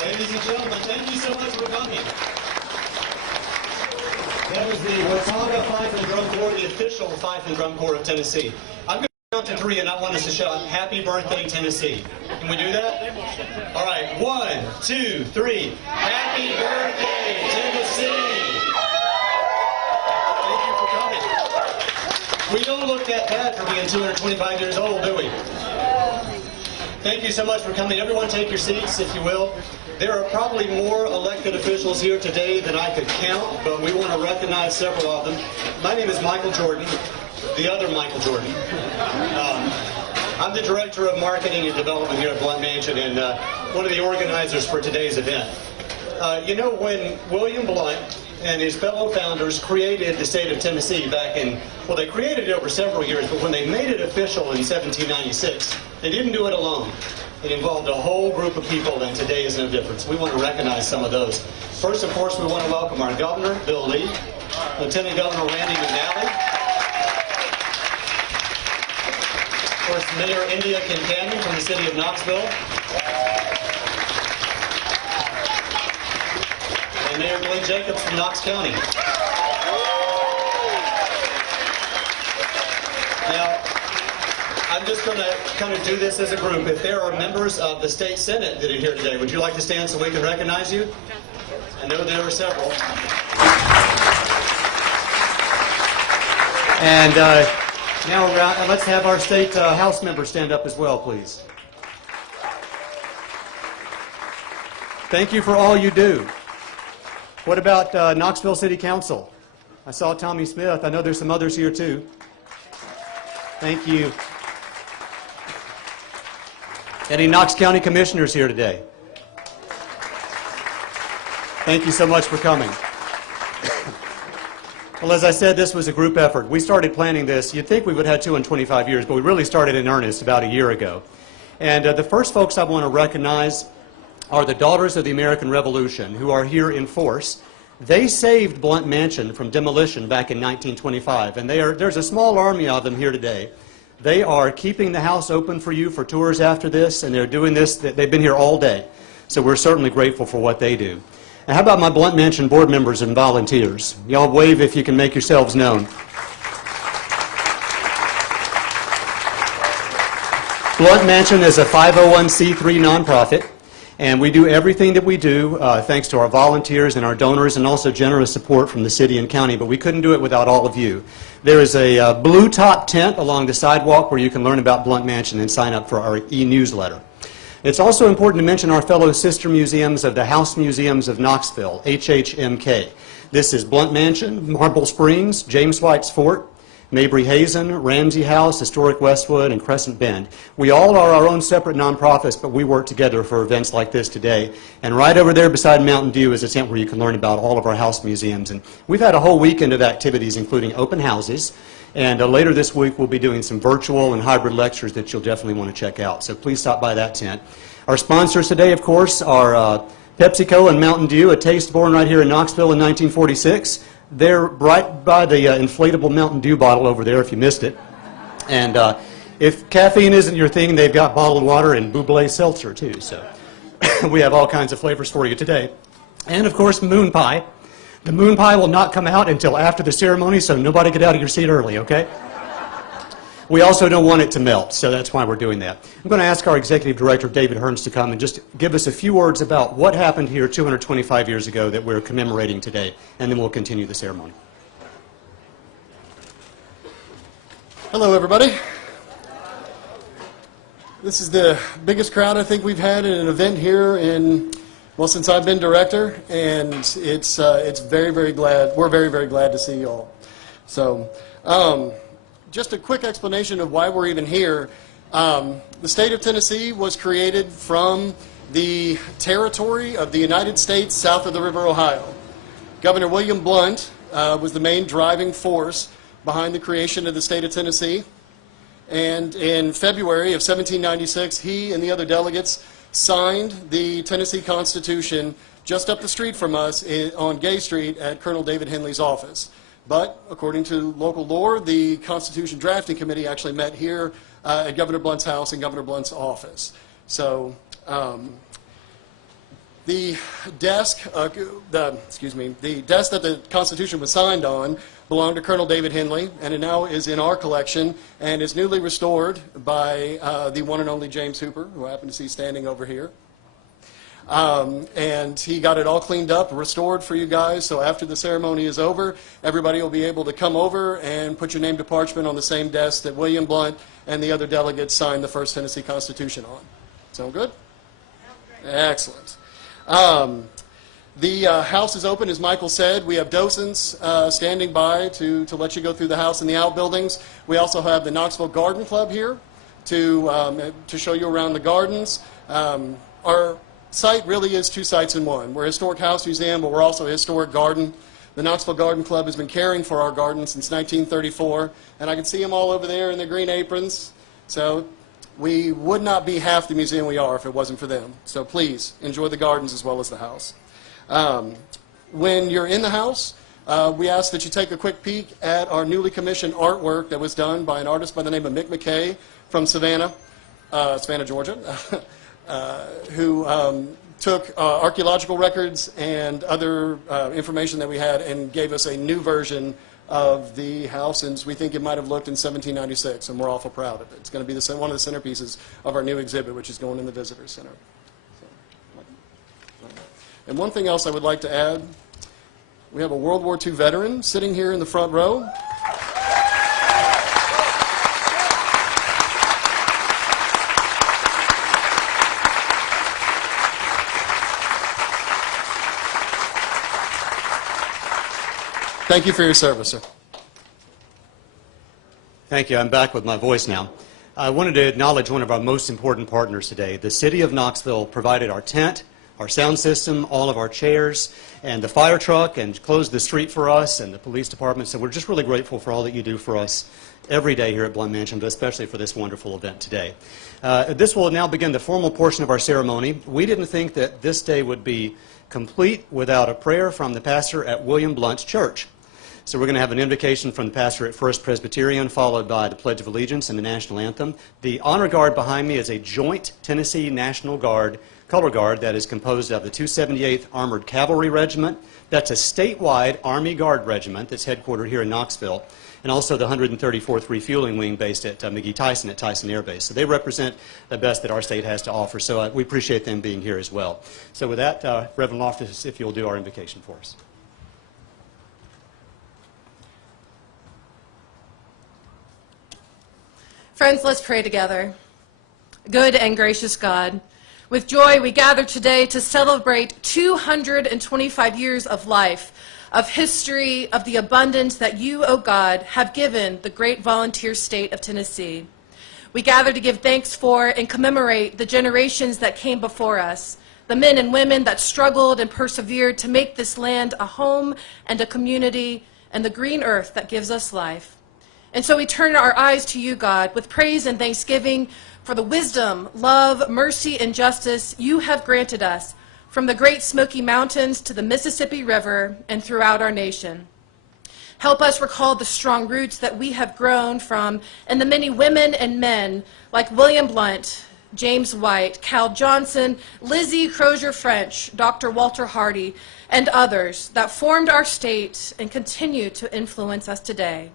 Ladies and gentlemen, thank you so much for coming. That was the Watauga Fife and Drum Corps, the official Fife and Drum Corps of Tennessee. I'm going to count to 3 and I want us to shout, "Happy Birthday, Tennessee." Can we do that? All right, 1, 2, 3. Happy birthday, Tennessee! Thank you for coming. We don't look that bad for being 225 years old, do we? Thank you so much for coming. Everyone take your seats, if you will. There are probably more elected officials here today than I could count, but we want to recognize several of them. My name is Michael Jordan, the other Michael Jordan. I'm the Director of Marketing and Development here at Blount Mansion and one of the organizers for today's event. You know, when William Blount and his fellow founders created the state of Tennessee back in, well, they created it over several years, but when they made it official in 1796, they didn't do it alone. It involved a whole group of people, and today is no difference. We want to recognize some of those. First, of course, we want to welcome our Governor, Bill Lee, Lieutenant Governor Randy McNally, of course, Mayor Indya Kincannon from the city of Knoxville, and Mayor Glenn Jacobs from Knox County. Now, I'm just going to kind of do this as a group. If there are members of the state senate that are here today, would you like to stand so we can recognize you? I know there are several. And now let's have our state House members stand up as well, please. Thank you for all you do. What about Knoxville City Council? I saw Tommy Smith. I know there's some others here too. Thank you. Any Knox County Commissioners here today? Thank you so much for coming. Well, as I said, this was a group effort. We started planning this. You'd think we would have had 225 years, but we really started in earnest about a year ago. And the first folks I want to recognize are the Daughters of the American Revolution, who are here in force. They saved Blount Mansion from demolition back in 1925, and there's a small army of them here today. They are keeping the house open for you for tours after this, and they're doing this. They've been here all day, so we're certainly grateful for what they do. And how about my Blount Mansion board members and volunteers? Y'all wave if you can make yourselves known. Blount Mansion is a 501c3 nonprofit, and we do everything that we do thanks to our volunteers and our donors and also generous support from the city and county, but we couldn't do it without all of you. There is a blue top tent along the sidewalk where you can learn about Blount Mansion and sign up for our e-newsletter. It's also important to mention our fellow sister museums of the House Museums of Knoxville, HHMK. This is Blount Mansion, Marble Springs, James White's Fort, Mabry Hazen, Ramsey House, Historic Westwood, and Crescent Bend. We all are our own separate nonprofits, but we work together for events like this today. And right over there beside Mountain Dew is a tent where you can learn about all of our house museums. And we've had a whole weekend of activities, including open houses. And later this week, we'll be doing some virtual and hybrid lectures that you'll definitely want to check out. So please stop by that tent. Our sponsors today, of course, are PepsiCo and Mountain Dew, a taste born right here in Knoxville in 1946. They're right by the inflatable Mountain Dew bottle over there if you missed it. And if caffeine isn't your thing, they've got bottled water and Buble seltzer too. So we have all kinds of flavors for you today. And of course, moon pie. The moon pie will not come out until after the ceremony, so nobody get out of your seat early, okay? We also don't want it to melt, so that's why we're doing that. I'm going to ask our Executive Director, David Hearns, to come and just give us a few words about what happened here 225 years ago that we're commemorating today, and then we'll continue the ceremony. Hello, everybody. This is the biggest crowd I think we've had in an event here well, since I've been director, and it's very, very glad. We're very, very glad to see you all. So, just a quick explanation of why we're even here. The state of Tennessee was created from the territory of the United States south of the River Ohio. Governor William Blount was the main driving force behind the creation of the state of Tennessee. And in February of 1796, he and the other delegates signed the Tennessee Constitution just up the street from us on Gay Street at Colonel David Henley's office. But according to local lore, the Constitution Drafting Committee actually met here at Governor Blount's house in Governor Blount's office. So The desk, the desk that the Constitution was signed on belonged to Colonel David Henley, and it now is in our collection and is newly restored by the one and only James Hooper, who I happen to see standing over here. And he got it all cleaned up, restored for you guys, so after the ceremony is over, everybody will be able to come over and put your name to parchment on the same desk that William Blount and the other delegates signed the first Tennessee Constitution on. Sound good? Excellent. The house is open, as Michael said. We have docents standing by to let you go through the house and the outbuildings. We also have the Knoxville Garden Club here to show you around the gardens. Our site really is two sites in one. We're a historic house museum, but we're also a historic garden. The Knoxville Garden Club has been caring for our garden since 1934, and I can see them all over there in their green aprons. So we would not be half the museum we are if it wasn't for them. So please, enjoy the gardens as well as the house. When you're in the house, we ask that you take a quick peek at our newly commissioned artwork that was done by an artist by the name of Mick McKay from Savannah, Georgia, who took archaeological records and other information that we had and gave us a new version of the house, and we think it might have looked in 1796, and we're awful proud of it. It's going to be one of the centerpieces of our new exhibit, which is going in the Visitor Center. And one thing else I would like to add, we have a World War II veteran sitting here in the front row. Thank you for your service, sir. Thank you. I'm back with my voice now. I wanted to acknowledge one of our most important partners today. The City of Knoxville provided our tent, our sound system, all of our chairs, and the fire truck, and closed the street for us, and the police department. So we're just really grateful for all that you do for us every day here at Blount Mansion, but especially for this wonderful event today. This will now begin the formal portion of our ceremony. We didn't think that this day would be complete without a prayer from the pastor at William Blount's church. So we're going to have an invocation from the pastor at First Presbyterian, followed by the Pledge of Allegiance and the National Anthem. The honor guard behind me is a joint Tennessee National Guard color guard that is composed of the 278th Armored Cavalry Regiment. That's a statewide Army Guard regiment that's headquartered here in Knoxville, and also the 134th Refueling Wing based at McGee Tyson at Tyson Air Base. So they represent the best that our state has to offer, so we appreciate them being here as well. So with that, Reverend Loftus, if you'll do our invocation for us. Friends, let's pray together. Good and gracious God, with joy we gather today to celebrate 225 years of life, of history, of the abundance that you, O God, have given the great volunteer state of Tennessee. We gather to give thanks for and commemorate the generations that came before us, the men and women that struggled and persevered to make this land a home and a community and the green earth that gives us life. And so we turn our eyes to you, God, with praise and thanksgiving for the wisdom, love, mercy, and justice you have granted us from the Great Smoky Mountains to the Mississippi River and throughout our nation. Help us recall the strong roots that we have grown from and the many women and men like William Blount, James White, Cal Johnson, Lizzie Crozier French, Dr. Walter Hardy, and others that formed our state and continue to influence us today.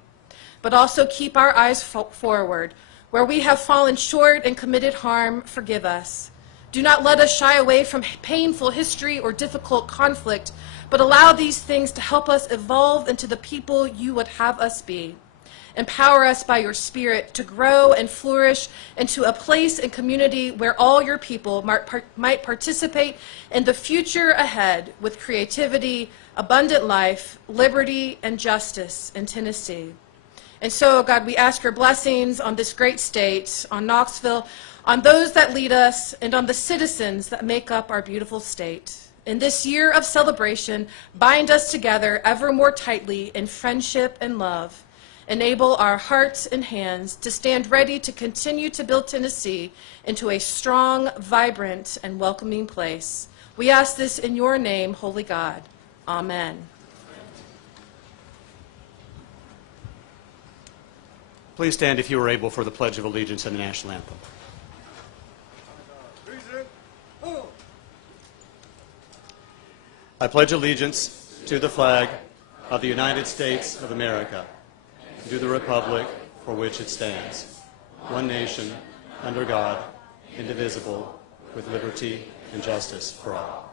But also keep our eyes forward. Where we have fallen short and committed harm, forgive us. Do not let us shy away from painful history or difficult conflict, but allow these things to help us evolve into the people you would have us be. Empower us by your Spirit to grow and flourish into a place and community where all your people might participate in the future ahead with creativity, abundant life, liberty, and justice in Tennessee. And so, God, we ask your blessings on this great state, on Knoxville, on those that lead us, and on the citizens that make up our beautiful state. In this year of celebration, bind us together ever more tightly in friendship and love. Enable our hearts and hands to stand ready to continue to build Tennessee into a strong, vibrant, and welcoming place. We ask this in your name, Holy God. Amen. Please stand if you are able for the Pledge of Allegiance and the National Anthem. I pledge allegiance to the flag of the United States of America, and to the republic for which it stands, one nation, under God, indivisible, with liberty and justice for all.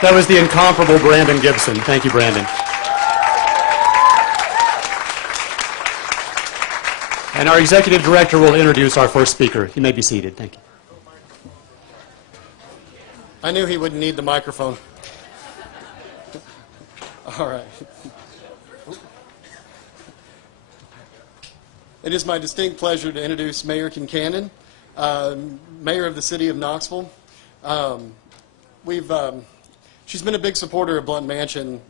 That was the incomparable Brandon Gibson. Thank you, Brandon. And our executive director will introduce our first speaker. You may be seated. Thank you. I knew he wouldn't need the microphone. All right. It is my distinct pleasure to introduce Mayor Kincannon, Mayor of the City of Knoxville. She's been a big supporter of Blount Mansion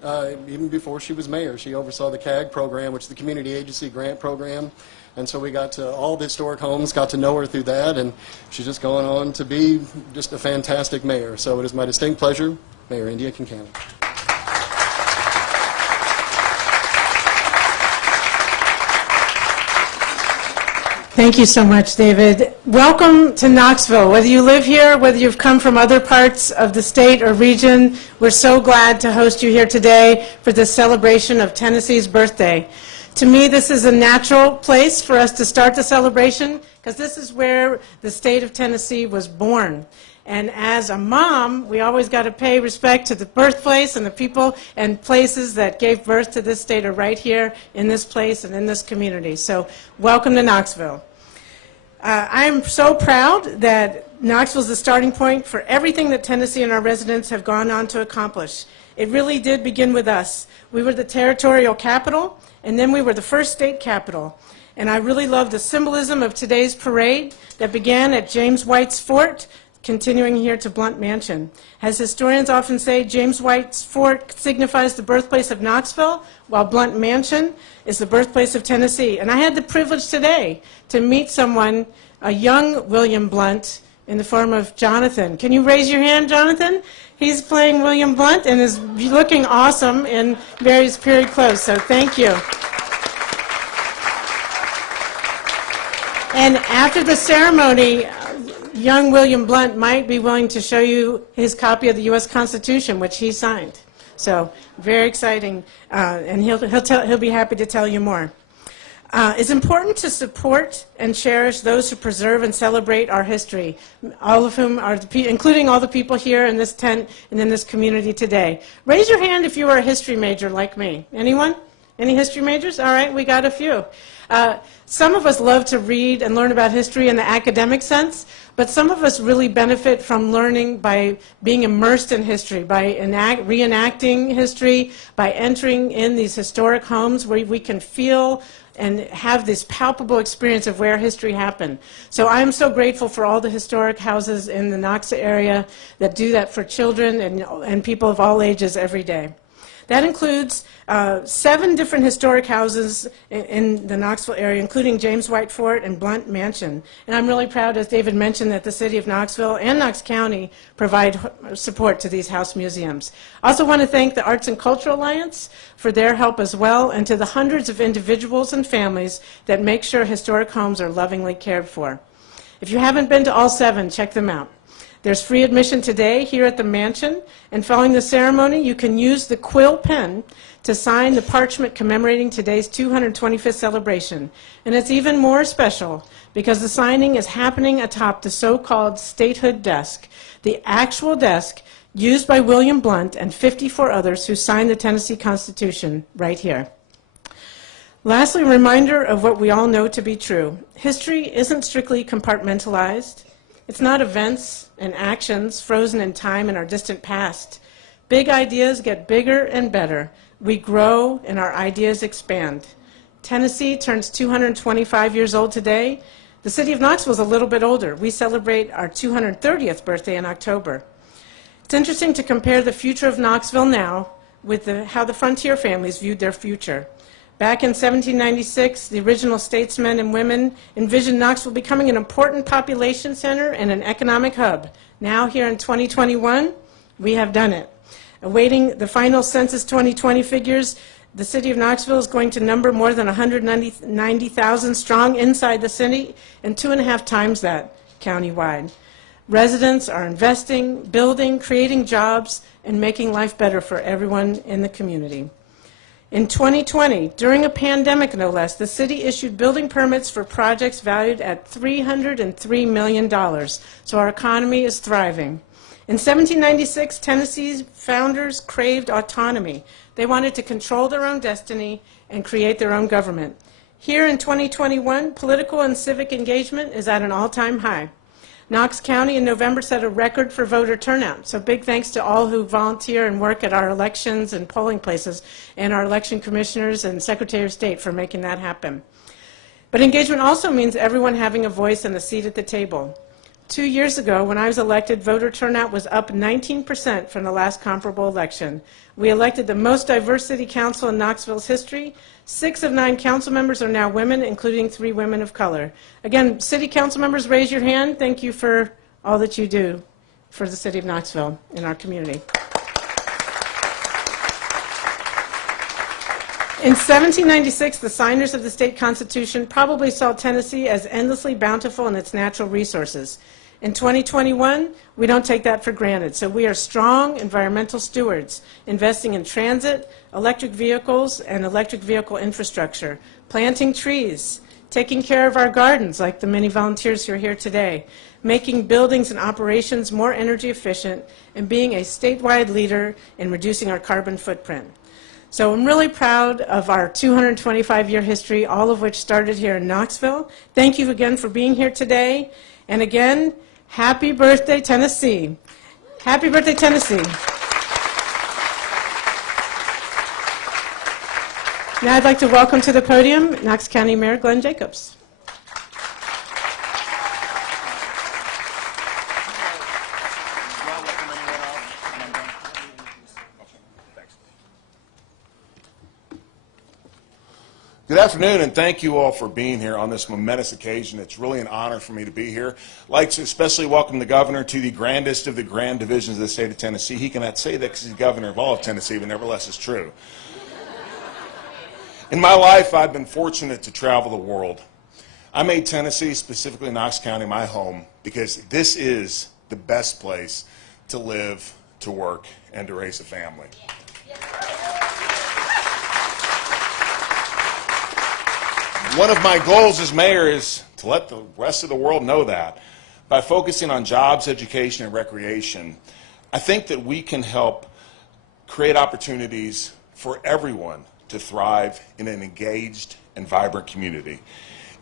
even before she was mayor. She oversaw the CAG program, which is the Community Agency Grant Program. And so we got to all the historic homes, got to know her through that, and she's just going on to be just a fantastic mayor. So it is my distinct pleasure, Mayor Indya Kincannon. Thank you so much, David. Welcome to Knoxville. Whether you live here, whether you've come from other parts of the state or region, we're so glad to host you here today for this celebration of Tennessee's birthday. To me, this is a natural place for us to start the celebration because this is where the state of Tennessee was born. And as a mom, we always got to pay respect to the birthplace, and the people and places that gave birth to this state are right here in this place and in this community. So welcome to Knoxville. I'm so proud that Knoxville is the starting point for everything that Tennessee and our residents have gone on to accomplish. It really did begin with us. We were the territorial capital, and then we were the first state capital. And I really love the symbolism of today's parade that began at James White's Fort, continuing here to Blount Mansion. As historians often say, James White's Fort signifies the birthplace of Knoxville, while Blount Mansion is the birthplace of Tennessee. And I had the privilege today to meet someone, a young William Blount, in the form of Jonathan. Can you raise your hand, Jonathan? He's playing William Blount and is looking awesome in various period clothes, so thank you. And after the ceremony, young William Blount might be willing to show you his copy of the U.S. Constitution, which he signed. So very exciting, and he'll be happy to tell you more. It's important to support and cherish those who preserve and celebrate our history, all of whom are, including all the people here in this tent and in this community today. Raise your hand if you are a history major like me. Anyone? Any history majors? All right, we got a few. Some of us love to read and learn about history in the academic sense, but some of us really benefit from learning by being immersed in history, by reenacting history, by entering in these historic homes where we can feel and have this palpable experience of where history happened. So I'm so grateful for all the historic houses in the Knox area that do that for children and people of all ages every day. That includes 7 different historic houses in the Knoxville area, including James White Fort and Blount Mansion. And I'm really proud, as David mentioned, that the City of Knoxville and Knox County provide support to these house museums. I also want to thank the Arts and Cultural Alliance for their help as well, and to the hundreds of individuals and families that make sure historic homes are lovingly cared for. If you haven't been to all 7, check them out. There's free admission today here at the mansion, and following the ceremony, you can use the quill pen to sign the parchment commemorating today's 225th celebration. And it's even more special because the signing is happening atop the so-called statehood desk, the actual desk used by William Blount and 54 others who signed the Tennessee Constitution right here. Lastly, a reminder of what we all know to be true. History isn't strictly compartmentalized. It's not events and actions frozen in time in our distant past. Big ideas get bigger and better. We grow and our ideas expand. Tennessee turns 225 years old today. The city of Knoxville is a little bit older. We celebrate our 230th birthday in October. It's interesting to compare the future of Knoxville now with how the frontier families viewed their future. Back in 1796, the original statesmen and women envisioned Knoxville becoming an important population center and an economic hub. Now, here in 2021, we have done it. Awaiting the final Census 2020 figures, the city of Knoxville is going to number more than 190,000 strong inside the city and 2.5 times that countywide. Residents are investing, building, creating jobs, and making life better for everyone in the community. In 2020, during a pandemic no less, the city issued building permits for projects valued at $303 million, so our economy is thriving. In 1796, Tennessee's founders craved autonomy. They wanted to control their own destiny and create their own government. Here in 2021, political and civic engagement is at an all-time high. Knox County in November set a record for voter turnout, so big thanks to all who volunteer and work at our elections and polling places, and our election commissioners and Secretary of State for making that happen. But engagement also means everyone having a voice and a seat at the table. 2 years ago, when I was elected, voter turnout was up 19% from the last comparable election. We elected the most diverse city council in Knoxville's history. 6 of 9 council members are now women, including 3 women of color. Again, city council members, raise your hand. Thank you for all that you do for the city of Knoxville and our community. In 1796, the signers of the state constitution probably saw Tennessee as endlessly bountiful in its natural resources. In 2021, we don't take that for granted, so we are strong environmental stewards, investing in transit, electric vehicles, and electric vehicle infrastructure, planting trees, taking care of our gardens, like the many volunteers who are here today, making buildings and operations more energy efficient, and being a statewide leader in reducing our carbon footprint. So I'm really proud of our 225-year history, all of which started here in Knoxville. Thank you again for being here today. And again, happy birthday, Tennessee. Happy birthday, Tennessee. Now I'd like to welcome to the podium Knox County Mayor Glenn Jacobs. Good afternoon, and thank you all for being here on this momentous occasion. It's really an honor for me to be here. I'd like to especially welcome the governor to the grandest of the grand divisions of the state of Tennessee. He cannot say that because he's governor of all of Tennessee, but nevertheless it's true. In my life, I've been fortunate to travel the world. I made Tennessee, specifically Knox County, my home because this is the best place to live, to work, and to raise a family. One of my goals as mayor is to let the rest of the world know that. By focusing on jobs, education, and recreation, I think that we can help create opportunities for everyone to thrive in an engaged and vibrant community.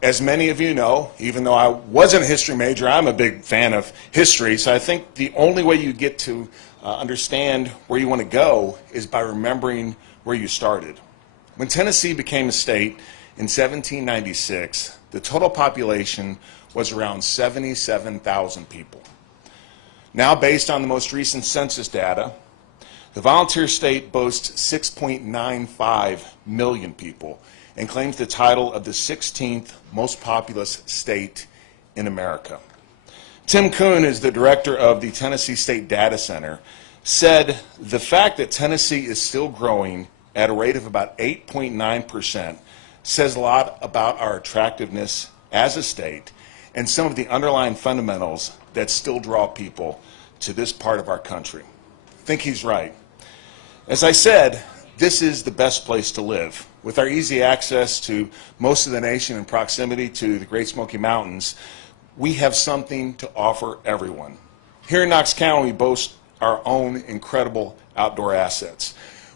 As many of you know, even though I wasn't a history major, I'm a big fan of history, so I think the only way you get to understand where you want to go is by remembering where you started. When Tennessee became a state, in 1796, the total population was around 77,000 people. Now, based on the most recent census data, The volunteer state boasts 6.95 million people and claims the title of the 16th most populous state in America. Tim Kuhn is the director of the Tennessee State Data Center, said the fact that Tennessee is still growing at a rate of about 8.9% says a lot about our attractiveness as a state and some of the underlying fundamentals that still draw people to this part of our country. I think he's right. As I said, this is the best place to live. With our easy access to most of the nation and proximity to the Great Smoky Mountains, we have something to offer everyone. Here in Knox County, we boast our own incredible outdoor assets.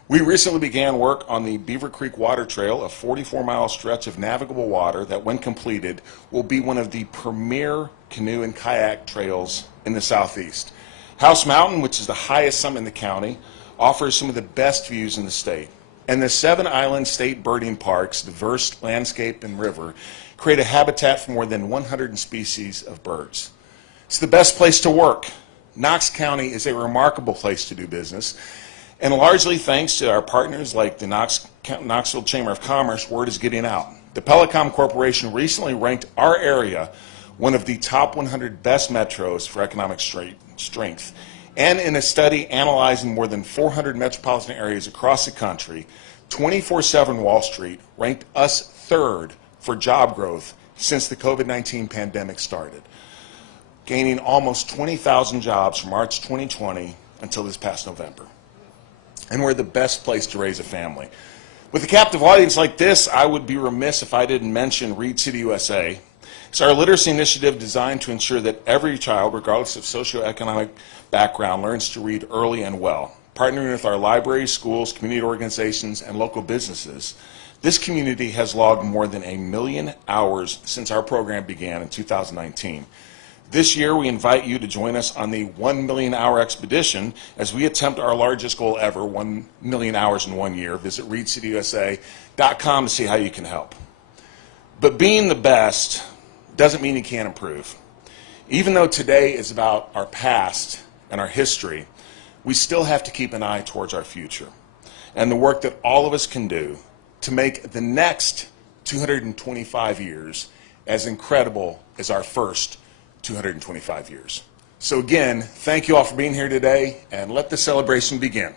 We recently began work on the Beaver Creek Water Trail, a 44-mile stretch of navigable water that, when completed, will be one of the premier canoe and kayak trails in the Southeast. House Mountain, which is the highest summit in the county, offers some of the best views in the state. And the 7 island state birding parks, diverse landscape and river, create a habitat for more than 100 species of birds. It's the best place to work. Knox County is a remarkable place to do business, and largely thanks to our partners like the Knoxville Chamber of Commerce, word is getting out. The Pelecom Corporation recently ranked our area one of the top 100 best metros for economic strength. And in a study analyzing more than 400 metropolitan areas across the country, 24/7 Wall Street ranked us 3rd for job growth since the COVID-19 pandemic started, gaining almost 20,000 jobs from March 2020 until this past November. And we're the best place to raise a family. With a captive audience like this, I would be remiss if I didn't mention Read City USA. It's our literacy initiative designed to ensure that every child, regardless of socioeconomic background, learns to read early and well. Partnering with our libraries, schools, community organizations, and local businesses, this community has logged more than 1 million hours since our program began in 2019. This year, we invite you to join us on the 1 million hour expedition as we attempt our largest goal ever, 1 million hours in 1 year. Visit readcityusa.com to see how you can help. But being the best doesn't mean you can't improve. Even though today is about our past and our history, we still have to keep an eye towards our future and the work that all of us can do to make the next 225 years as incredible as our first 225 years. So again, thank you all for being here today, and let the celebration begin.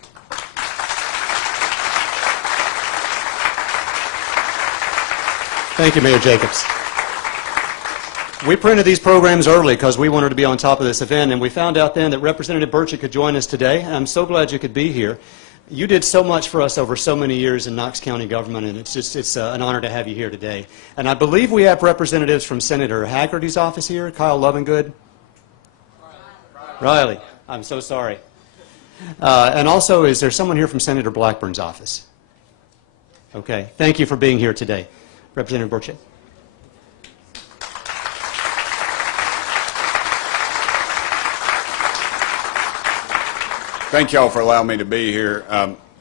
Thank you, Mayor Jacobs. We printed these programs early because we wanted to be on top of this event, and we found out then that Representative Burchett could join us today. I'm so glad you could be here. You did so much for us over so many years in Knox County government, and it's an honor to have you here today. And I believe we have representatives from Senator Haggerty's office here, Kyle Lovingood. Riley, I'm so sorry. And also, is there someone here from Senator Blackburn's office? Okay, thank you for being here today. Representative Burchett. Thank y'all for allowing me to be here.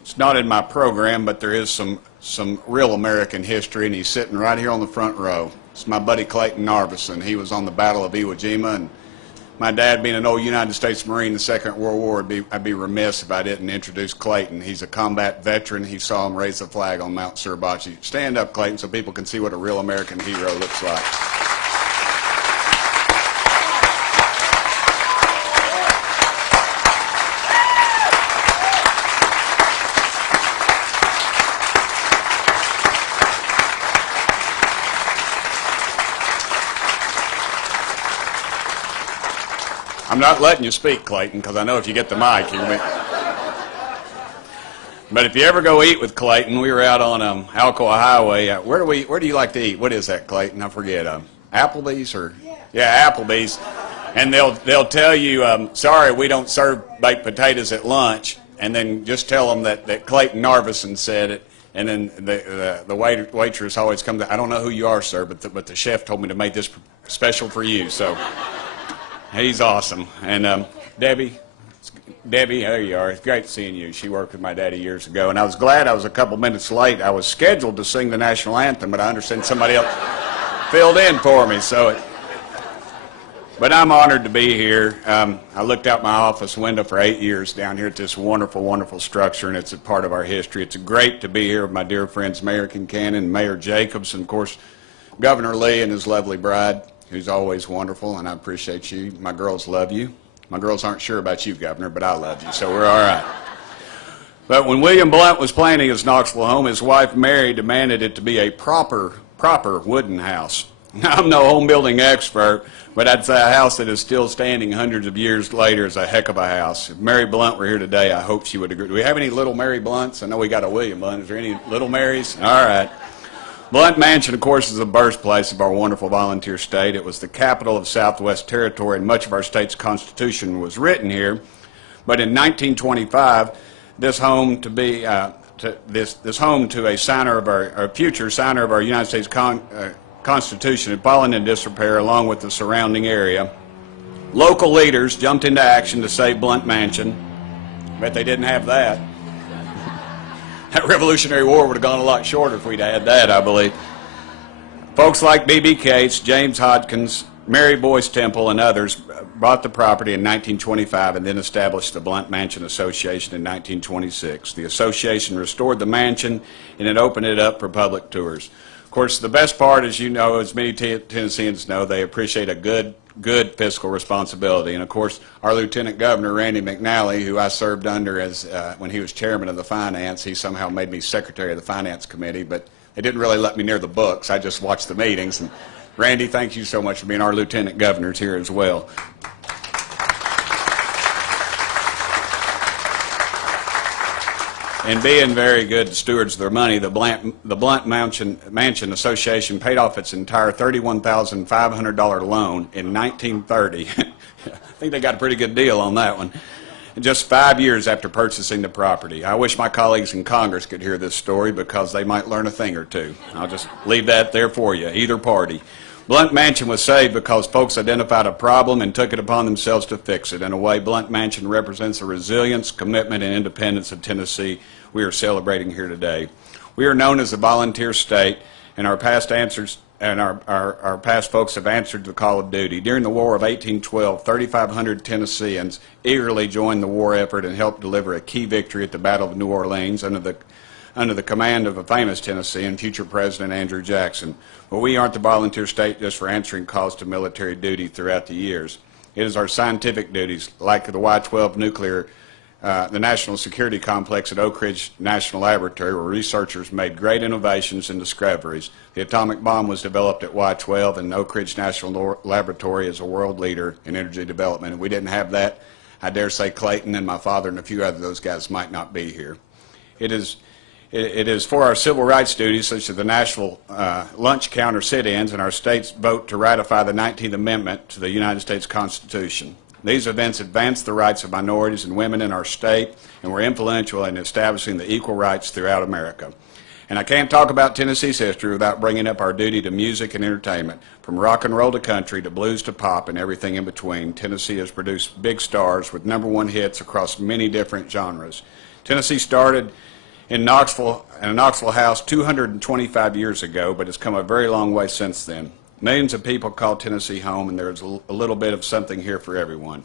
It's not in my program, but there is some real American history, and he's sitting right here on the front row. It's my buddy Clayton Narveson. He was on the Battle of Iwo Jima, and my dad, being an old United States Marine in the Second World War, I'd be remiss if I didn't introduce Clayton. He's a combat veteran. He saw him raise the flag on Mount Suribachi. Stand up, Clayton, so people can see what a real American hero looks like. I'm not letting you speak, Clayton, because I know if you get the mic, you'll be... But if you ever go eat with Clayton, we were out on Alcoa Highway. Where do you like to eat? What is that, Clayton? I forget. Applebee's or? Yeah, Applebee's. And they'll tell you, sorry, we don't serve baked potatoes at lunch. And then just tell them that Clayton Narveson said it. And then the waitress always comes. I don't know who you are, sir, but the chef told me to make this special for you. So. He's awesome. And Debbie, there you are. It's great seeing you. She worked with my daddy years ago, and I was glad I was a couple minutes late. I was scheduled to sing the national anthem, but I understand somebody else filled in for me. But But I'm honored to be here. I looked out my office window for 8 years down here at this wonderful, wonderful structure, and it's a part of our history. It's great to be here with my dear friends Mayor Kincannon, Mayor Jacobs, and of course Governor Lee and his lovely bride, who's always wonderful, and I appreciate you. My girls love you. My girls aren't sure about you, Governor, but I love you, so we're all right. But when William Blount was planning his Knoxville home, his wife Mary demanded it to be a proper wooden house. Now, I'm no home building expert, but I'd say a house that is still standing hundreds of years later is a heck of a house. If Mary Blount were here today, I hope she would agree. Do we have any little Mary Blounts? I know we got a William Blount. Is there any little Marys? All right. Blount Mansion, of course, is the birthplace of our wonderful volunteer state. It was the capital of Southwest Territory, and much of our state's constitution was written here. But in 1925, this home to be this home to a signer of our future signer of our United States Constitution had fallen in disrepair along with the surrounding area. Local leaders jumped into action to save Blount Mansion. Bet they didn't have that. That Revolutionary War would have gone a lot shorter if we'd had that, I believe. Folks like B.B. Cates, James Hodgkins, Mary Boyce Temple, and others bought the property in 1925 and then established the Blount Mansion Association in 1926. The association restored the mansion and it opened it up for public tours. Of course, the best part, as you know, as many Tennesseans know, they appreciate a good fiscal responsibility. And of course, our Lieutenant Governor, Randy McNally, who I served under as when he was chairman of the finance, he somehow made me secretary of the finance committee, but they didn't really let me near the books. I just watched the meetings. And Randy, thank you so much for being our Lieutenant Governors here as well. And being very good stewards of their money, the Blount Mansion Association paid off its entire $31,500 loan in 1930. I think they got a pretty good deal on that one. Just 5 years after purchasing the property. I wish my colleagues in Congress could hear this story because they might learn a thing or two. I'll just leave that there for you, either party. Blount Mansion was saved because folks identified a problem and took it upon themselves to fix it. In a way, Blount Mansion represents the resilience, commitment, and independence of Tennessee we are celebrating here today. We are known as a volunteer state, and our past folks have answered the call of duty. During the War of 1812, 3,500 Tennesseans eagerly joined the war effort and helped deliver a key victory at the Battle of New Orleans under the command of a famous Tennessean, future President Andrew Jackson. But we aren't the volunteer state just for answering calls to military duty throughout the years. It is our scientific duties, like the Y-12 nuclear, the National Security Complex at Oak Ridge National Laboratory, where researchers made great innovations and discoveries. The atomic bomb was developed at Y-12, and Oak Ridge National Laboratory is a world leader in energy development. If we didn't have that, I dare say Clayton and my father and a few other those guys might not be here. It is for our civil rights duties, such as the national lunch counter sit-ins and our state's vote to ratify the 19th Amendment to the United States Constitution. These events advanced the rights of minorities and women in our state and were influential in establishing the equal rights throughout America. And I can't talk about Tennessee's history without bringing up our duty to music and entertainment. From rock and roll to country to blues to pop and everything in between, Tennessee has produced big stars with #1 hits across many different genres. Tennessee started in Knoxville, in a Knoxville house 225 years ago, but has come a very long way since then. Millions of people call Tennessee home, and there's a little bit of something here for everyone.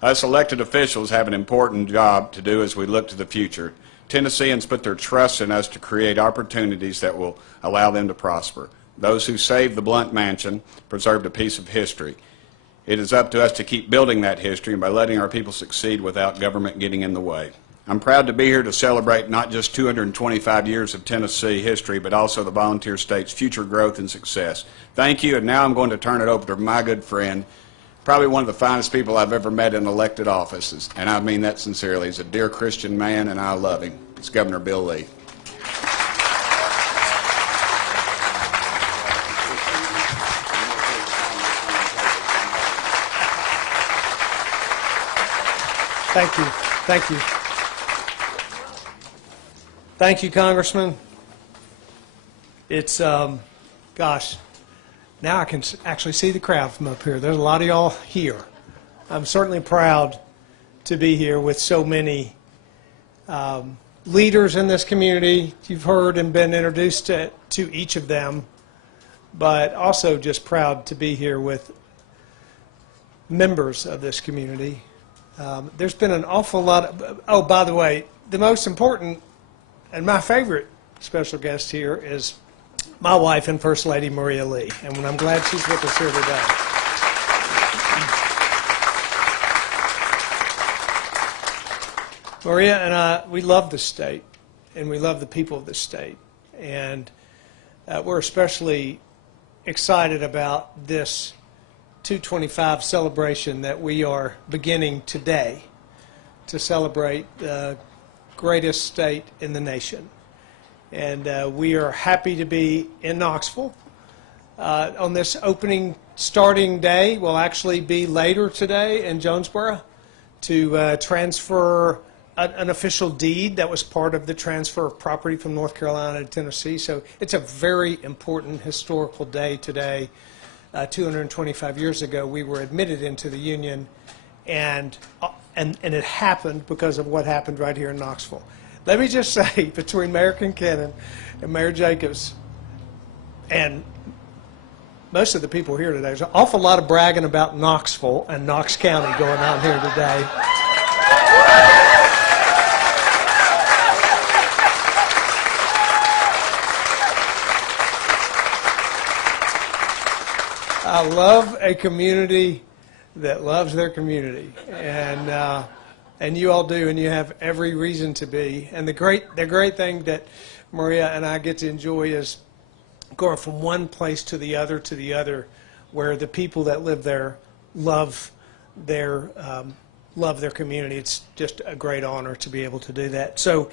Us elected officials have an important job to do as we look to the future. Tennesseans put their trust in us to create opportunities that will allow them to prosper. Those who saved the Blount Mansion preserved a piece of history. It is up to us to keep building that history by letting our people succeed without government getting in the way. I'm proud to be here to celebrate not just 225 years of Tennessee history, but also the volunteer state's future growth and success. Thank you, and now I'm going to turn it over to my good friend, probably one of the finest people I've ever met in elected offices, and I mean that sincerely. He's a dear Christian man, and I love him. It's Governor Bill Lee. Thank you. Thank you. Thank you, Congressman. It's, gosh, now I can actually see the crowd from up here. There's a lot of y'all here. I'm certainly proud to be here with so many leaders in this community. You've heard and been introduced to each of them, but also just proud to be here with members of this community. There's been an awful lot of, oh, by the way, the most important and my favorite special guest here is my wife and First Lady Maria Lee, and I'm glad she's with us here today. Maria and I, we love the state, and we love the people of the state, and we're especially excited about this 225 celebration that we are beginning today to celebrate the greatest state in the nation. And we are happy to be in Knoxville on this starting day. Will actually be later today in Jonesboro to transfer an official deed that was part of the transfer of property from North Carolina to Tennessee. So it's a very important historical day today. 225 years ago, we were admitted into the Union, and it happened because of what happened right here in Knoxville. Let me just say, between Mayor Kincannon and Mayor Jacobs, and most of the people here today, there's an awful lot of bragging about Knoxville and Knox County going on here today. I love a community that loves their community, and you all do, and you have every reason to be. And the great thing that Maria and I get to enjoy is going from one place to the other, where the people that live there love their community. It's just a great honor to be able to do that. So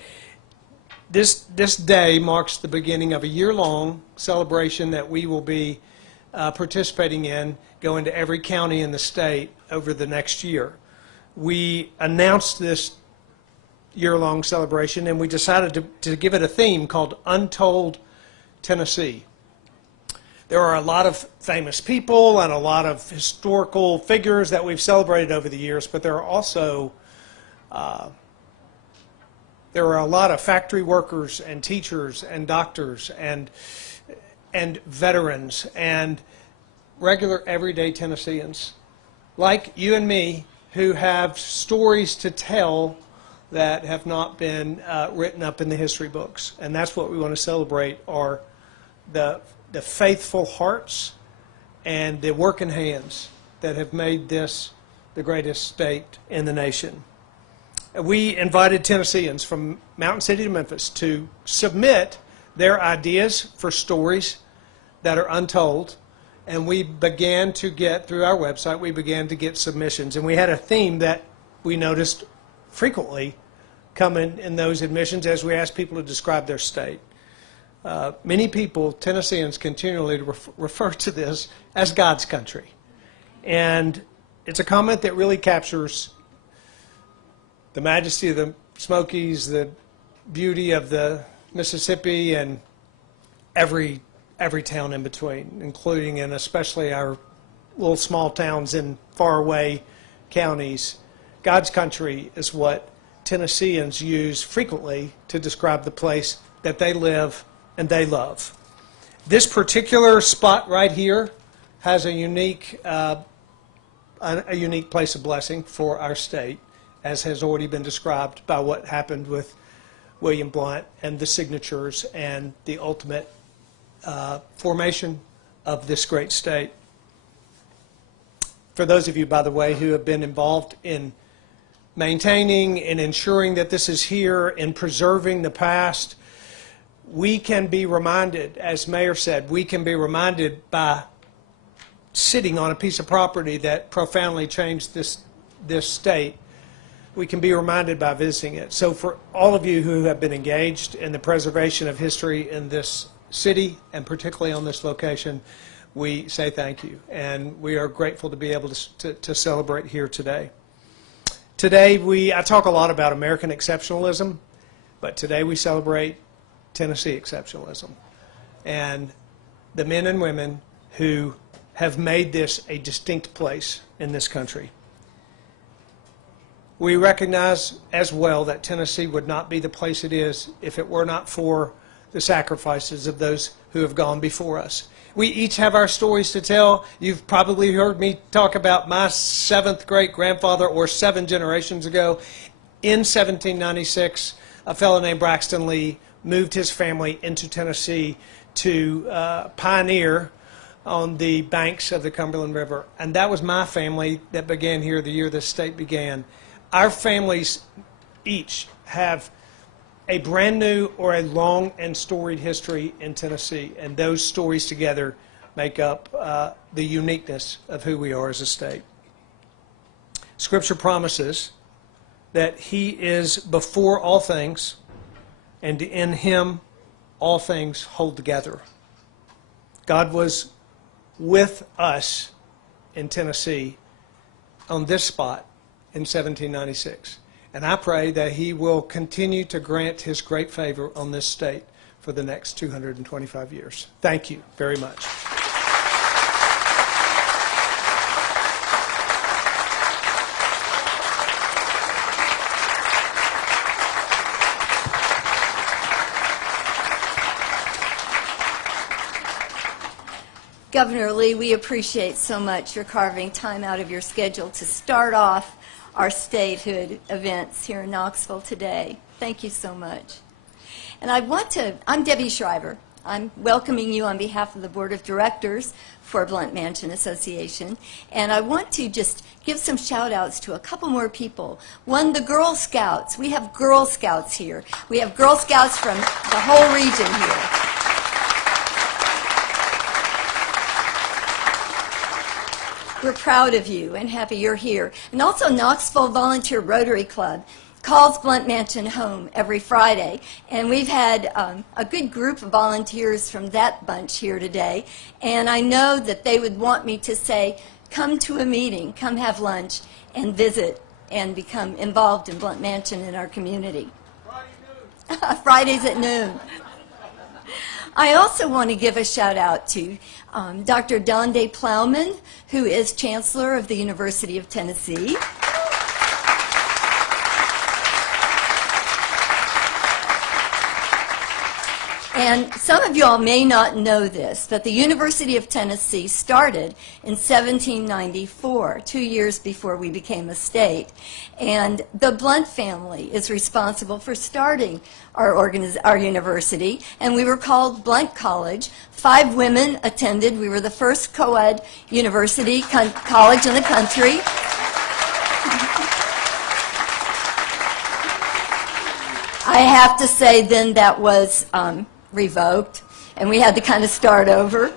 this day marks the beginning of a year-long celebration that we will be participating in, going to every county in the state over the next year. We announced this year-long celebration, and we decided to give it a theme called Untold Tennessee. There are a lot of famous people and a lot of historical figures that we've celebrated over the years, but there are also a lot of factory workers and teachers and doctors and veterans and regular everyday Tennesseans like you and me who have stories to tell that have not been written up in the history books. And that's what we want to celebrate, are the faithful hearts and the working hands that have made this the greatest state in the nation. We invited Tennesseans from Mountain City to Memphis to submit their ideas for stories that are untold, and we began to get, through our website, we began to get submissions, and we had a theme that we noticed frequently come in those admissions as we asked people to describe their state. Many people, Tennesseans, continually refer to this as God's country, and it's a comment that really captures the majesty of the Smokies, the beauty of the Mississippi, and every town in between, including and especially our little small towns in faraway counties. God's country is what Tennesseans use frequently to describe the place that they live and they love. This particular spot right here has a unique place of blessing for our state, as has already been described by what happened with William Blount and the signatures and the ultimate formation of this great state. For those of you, by the way, who have been involved in maintaining and ensuring that this is here, in preserving the past, we can be reminded, as Mayor said, we can be reminded by sitting on a piece of property that profoundly changed this state. We can be reminded by visiting it. So for all of you who have been engaged in the preservation of history in this city, and particularly on this location, we say thank you. And we are grateful to be able to celebrate here today. Today, I talk a lot about American exceptionalism, but today we celebrate Tennessee exceptionalism and the men and women who have made this a distinct place in this country. We recognize as well that Tennessee would not be the place it is if it were not for the sacrifices of those who have gone before us. We each have our stories to tell. You've probably heard me talk about my 7th great-grandfather, or 7 generations ago. In 1796, a fellow named Braxton Lee moved his family into Tennessee to pioneer on the banks of the Cumberland River. And that was my family that began here the year this state began. Our families each have a brand new or a long and storied history in Tennessee, and those stories together make up the uniqueness of who we are as a state. Scripture promises that He is before all things, and in Him all things hold together. God was with us in Tennessee on this spot in 1796. And I pray that He will continue to grant His great favor on this state for the next 225 years. Thank you very much. Governor Lee, we appreciate so much your carving time out of your schedule to start off our statehood events here in Knoxville today. Thank you so much. And I'm Debbie Schreiber. I'm welcoming you on behalf of the Board of Directors for Blount Mansion Association. And I want to just give some shout outs to a couple more people. One, the Girl Scouts. We have Girl Scouts here. We have Girl Scouts from the whole region here. We're proud of you and happy you're here. And also Knoxville Volunteer Rotary Club calls Blount Mansion home every Friday. And we've had a good group of volunteers from that bunch here today. And I know that they would want me to say, come to a meeting, come have lunch, and visit and become involved in Blount Mansion in our community. Fridays at noon. I also want to give a shout out to Dr. Donde Plowman, who is Chancellor of the University of Tennessee. And some of y'all may not know this, but the University of Tennessee started in 1794, 2 years before we became a state. And the Blount family is responsible for starting our university, and we were called Blount College. 5 women attended. We were the first co-ed university college in the country. I have to say then that was revoked, and we had to kind of start over.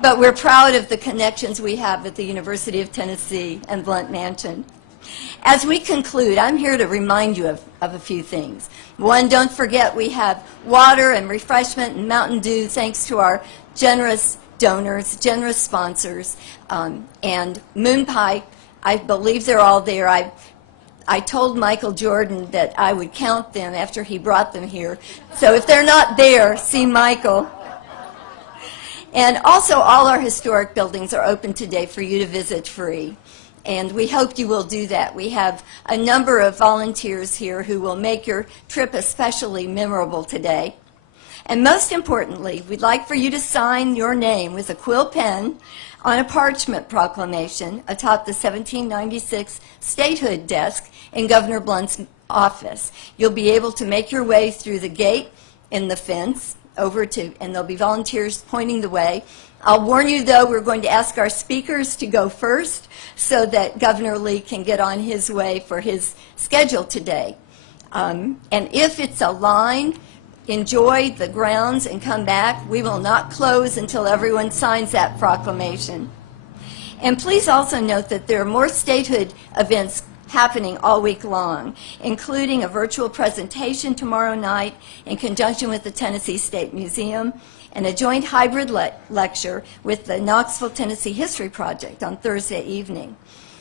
But we're proud of the connections we have at the University of Tennessee and Blount Mansion. As we conclude, I'm here to remind you of a few things. One, don't forget we have water and refreshment and Mountain Dew thanks to our generous donors, generous sponsors, and Moon Pie. I believe they're all there. I told Michael Jordan that I would count them after he brought them here. So if they're not there, see Michael. And also all our historic buildings are open today for you to visit free. And we hope you will do that. We have a number of volunteers here who will make your trip especially memorable today. And most importantly, we'd like for you to sign your name with a quill pen on a parchment proclamation atop the 1796 statehood desk in Governor Blount's office. You'll be able to make your way through the gate in the fence and there'll be volunteers pointing the way. I'll warn you, though, we're going to ask our speakers to go first so that Governor Lee can get on his way for his schedule today. And if it's a line, enjoy the grounds and come back. We will not close until everyone signs that proclamation. And please also note that there are more statehood events happening all week long, including a virtual presentation tomorrow night in conjunction with the Tennessee State Museum and a joint hybrid lecture with the Knoxville, Tennessee History Project on Thursday evening.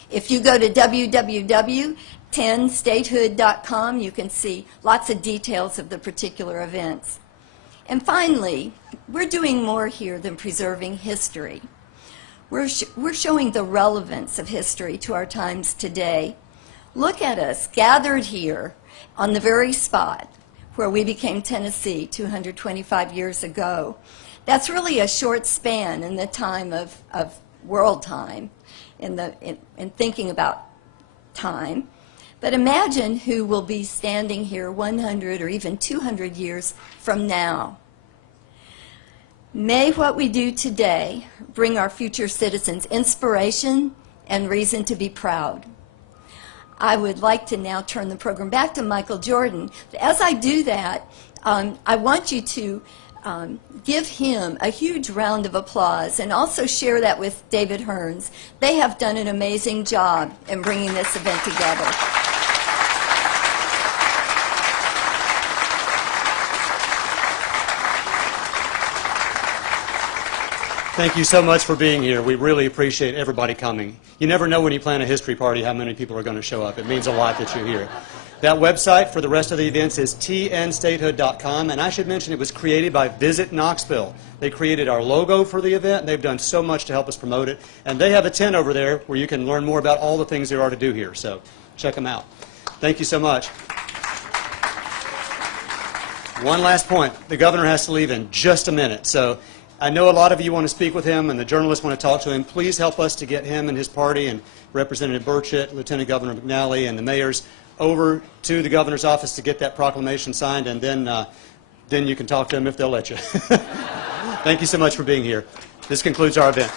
If you go to www.10statehood.com, you can see lots of details of the particular events. And finally, we're doing more here than preserving history. We're showing the relevance of history to our times today. Look at us gathered here on the very spot where we became Tennessee 225 years ago. That's really a short span in the time of world time, in thinking about time. But imagine who will be standing here 100 or even 200 years from now. May what we do today bring our future citizens inspiration and reason to be proud. I would like to now turn the program back to Michael Jordan. As I do that, I want you to give him a huge round of applause and also share that with David Hearns. They have done an amazing job in bringing this event together. Thank you so much for being here. We really appreciate everybody coming. You never know when you plan a history party how many people are going to show up. It means a lot that you're here. That website for the rest of the events is tnstatehood.com, and I should mention it was created by Visit Knoxville. They created our logo for the event, and they've done so much to help us promote it. And they have a tent over there where you can learn more about all the things there are to do here. So check them out. Thank you so much. One last point. The governor has to leave in just a minute. So I know a lot of you want to speak with him, and the journalists want to talk to him. Please help us to get him and his party and Representative Burchett, Lieutenant Governor McNally, and the mayors over to the governor's office to get that proclamation signed, and then you can talk to them if they'll let you. Thank you so much for being here. This concludes our event.